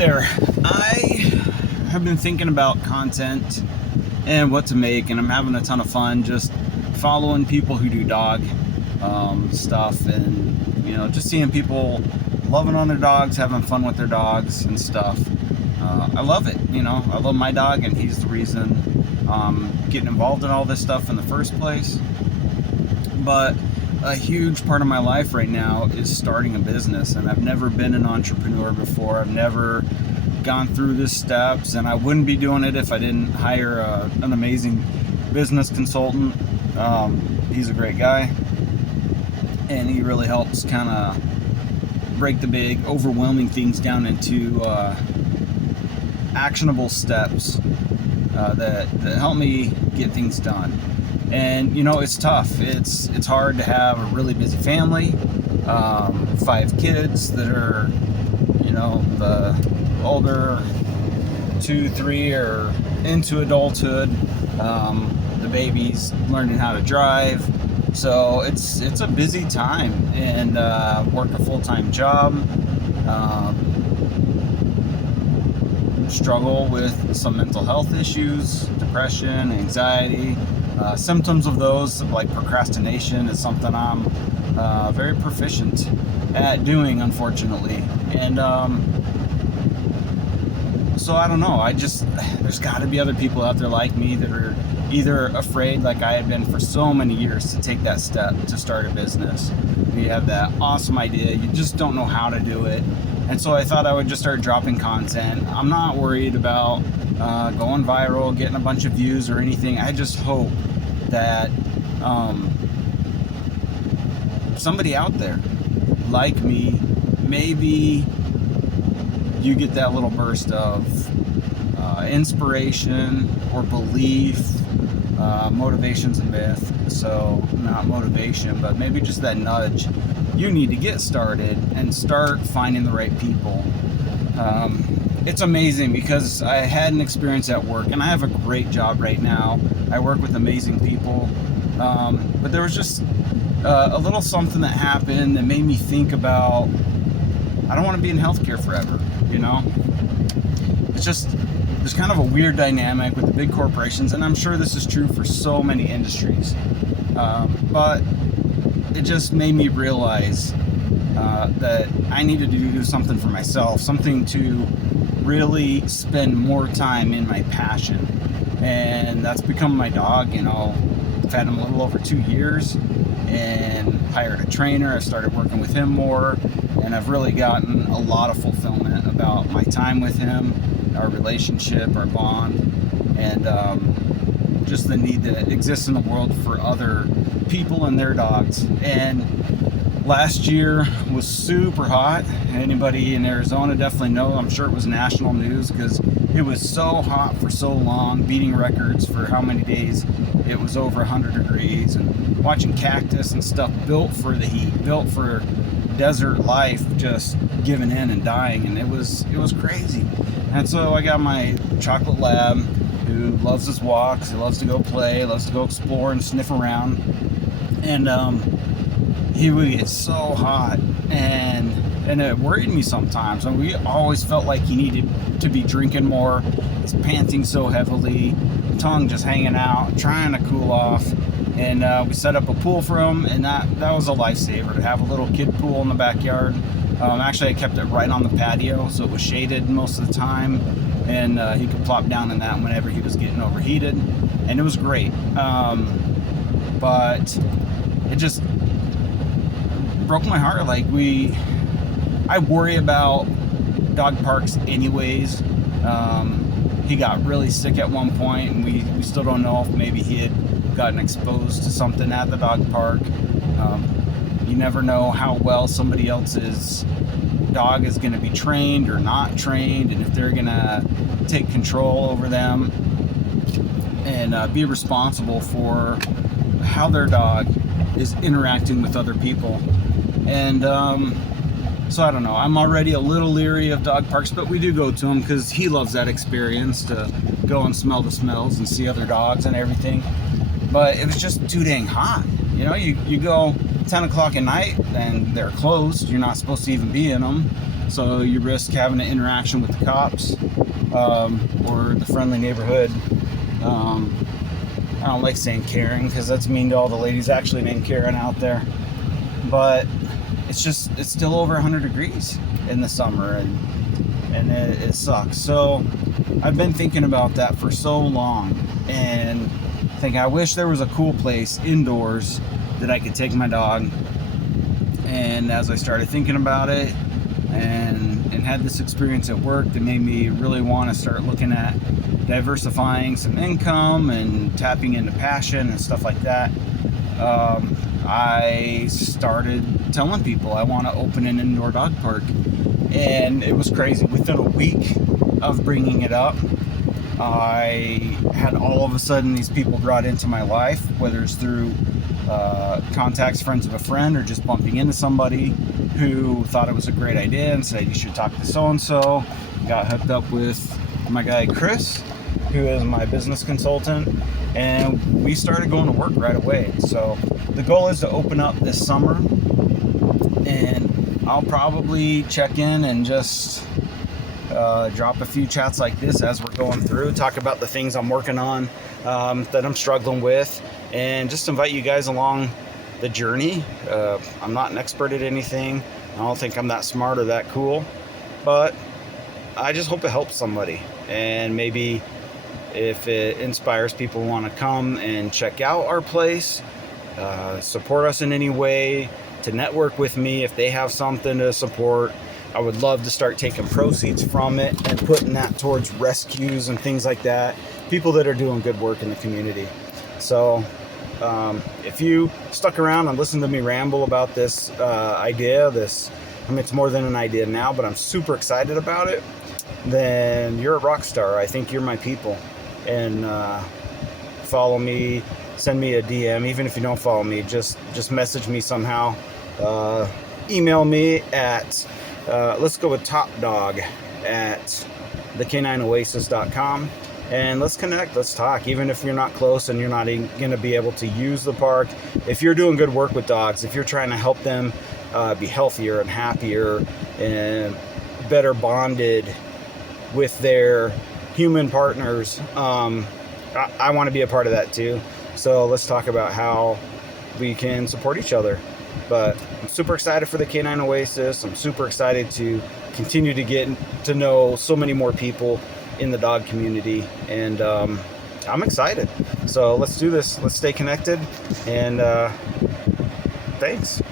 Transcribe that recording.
there. I have been thinking about content and what to make, and I'm having a ton of fun just following people who do dog stuff, and just seeing people loving on their dogs, having fun with their dogs and stuff. I love it. I love my dog, and he's the reason getting involved in all this stuff in the first place. But a huge part of my life right now is starting a business, and I've never been an entrepreneur before. I've never gone through the steps, and I wouldn't be doing it if I didn't hire an amazing business consultant. He's a great guy, and he really helps kind of break the big, overwhelming things down into actionable steps that help me get things done. And it's tough. It's hard to have a really busy family, 5 kids that are, the older 2, 3 are into adulthood. The baby's learning how to drive, so it's a busy time, and work a full-time job. Struggle with some mental health issues, depression, anxiety. Symptoms of those, like procrastination, is something I'm very proficient at doing, unfortunately. And so I don't know. There's got to be other people out there like me that are either afraid, like I have been for so many years, to take that step to start a business. You have that awesome idea, you just don't know how to do it. And so I thought I would just start dropping content. I'm not worried about going viral, getting a bunch of views or anything. I just hope that somebody out there like me, maybe you get that little burst of inspiration or belief. Motivation's a myth, so not motivation, but maybe just that nudge. You need to get started and start finding the right people. It's amazing because I had an experience at work, and I have a great job right now. I work with amazing people, but there was just a little something that happened that made me think about, I don't want to be in healthcare forever. It's just, there's kind of a weird dynamic with the big corporations, and I'm sure this is true for so many industries, but it just made me realize that I needed to do something for myself, something to really spend more time in my passion, and that's become my dog. I've had him a little over 2 years, and hired a trainer. I started working with him more, and I've really gotten a lot of fulfillment about my time with him, our relationship, our bond, and just the need that exists in the world for other people and their dogs. And last year was super hot. Anybody in Arizona definitely know. I'm sure it was national news because it was so hot for so long, beating records for how many days it was over 100 degrees, and watching cactus and stuff built for the heat, built for desert life, just giving in and dying, and it was crazy. And so I got my chocolate lab, who loves his walks, he loves to go play, loves to go explore and sniff around, and he would get so hot, and it worried me sometimes. And we always felt like he needed to be drinking more. He's panting so heavily, tongue just hanging out, trying to cool off. And we set up a pool for him, and that was a lifesaver, to have a little kid pool in the backyard. Actually, I kept it right on the patio, so it was shaded most of the time, and he could plop down in that whenever he was getting overheated, and it was great. But it just broke my heart. I worry about dog parks anyways. He got really sick at one point, and we still don't know if maybe he had gotten exposed to something at the dog park. You never know how well somebody else's dog is going to be trained or not trained, and if they're going to take control over them and be responsible for how their dog is interacting with other people. And so I don't know, I'm already a little leery of dog parks, but we do go to them because he loves that experience, to go and smell the smells and see other dogs and everything. But it was just too dang hot. You go 10 o'clock at night and they're closed. You're not supposed to even be in them. so you risk having an interaction with the cops, or the friendly neighborhood. I don't like saying caring because that's mean to all the ladies actually named Karen out there. But it's still over 100 degrees in the summer, and it sucks. So I've been thinking about that for so long, and thinking I wish there was a cool place indoors that I could take my dog. And as I started thinking about it and had this experience at work that made me really want to start looking at diversifying some income and tapping into passion and stuff like that, I started telling people I want to open an indoor dog park. And it was crazy. Within a week of bringing it up, I had all of a sudden these people brought into my life, whether it's through contacts, friends of a friend, or just bumping into somebody who thought it was a great idea and said, you should talk to so-and-so. Got hooked up with my guy Chris, who is my business consultant, and we started going to work right away. So the goal is to open up this summer, and I'll probably check in and just drop a few chats like this as we're going through, talk about the things I'm working on, that I'm struggling with, and just invite you guys along the journey. I'm not an expert at anything. I don't think I'm that smart or that cool, but I just hope it helps somebody. And maybe if it inspires people who want to come and check out our place, support us in any way, to network with me if they have something to support. I would love to start taking proceeds from it and putting that towards rescues and things like that. People that are doing good work in the community. So if you stuck around and listened to me ramble about this idea, it's more than an idea now, but I'm super excited about it, then you're a rock star. I think you're my people. And follow me, send me a DM. Even if you don't follow me, just message me somehow. Email me at let's go with topdog at thek9oasis.com, and let's connect, let's talk. Even if you're not close and you're not going to be able to use the park, if you're doing good work with dogs, if you're trying to help them be healthier and happier and better bonded with their human partners, I want to be a part of that too. So let's talk about how we can support each other. But I'm super excited for the K9 Oasis. I'm super excited to continue to get to know so many more people in the dog community, and I'm excited. So let's do this. Let's stay connected, and thanks.